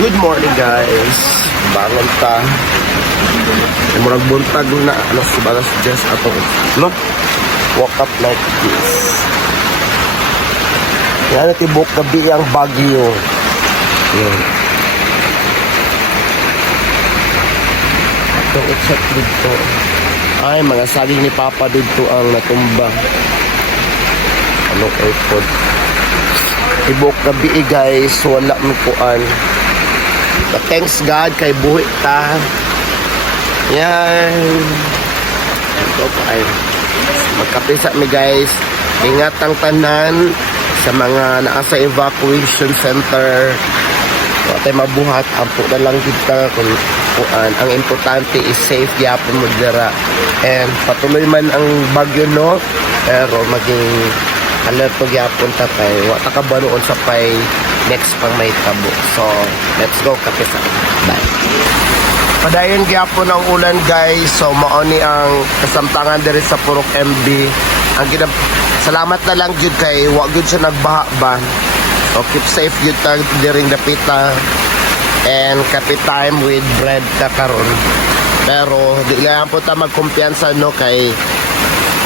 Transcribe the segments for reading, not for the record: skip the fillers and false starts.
Good morning guys. Bangon ta. Murag buntag na alas balas just ato. Look. Woke up like this. Yan tibok gabi ang Baguio. Yan. Atong i-check dito. Ay, mga saging ni Papa dito ang natumba. Anong airport? Tibok gabi guys, wala mo kuan. But thanks God kay buhi ta. Yan. Ito pa ay magkapisa mi guys. Ingat ang tanan sa mga nasa evacuation center. Huwag mabuhat. Ampo na lang kita kung kuan. Ang importante is safe yapon mo dira. And patuloy man ang bagyo no. Pero maging alerto yapon ta kay wa ta ka banuon sa pay next pang may tabo. So, let's go kapisa. Bye. Padayon gyapon ang ulan guys. So, mao ni ang kasamtangan diri sa Purok MB. Ang salamat na lang jud kay wa gud siya nagbaha ba. So, keep safe jud ta during the pita and kape time with bread ta karon. Pero di lang po ta magkumpiyansa no kay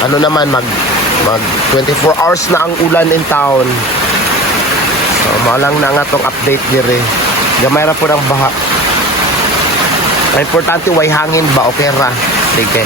ano naman mag 24 hours na ang ulan in town. So, malang na nga tong update dire. Gamay ra po ng baha. Ang importante way hangin ba okay ra. Sige.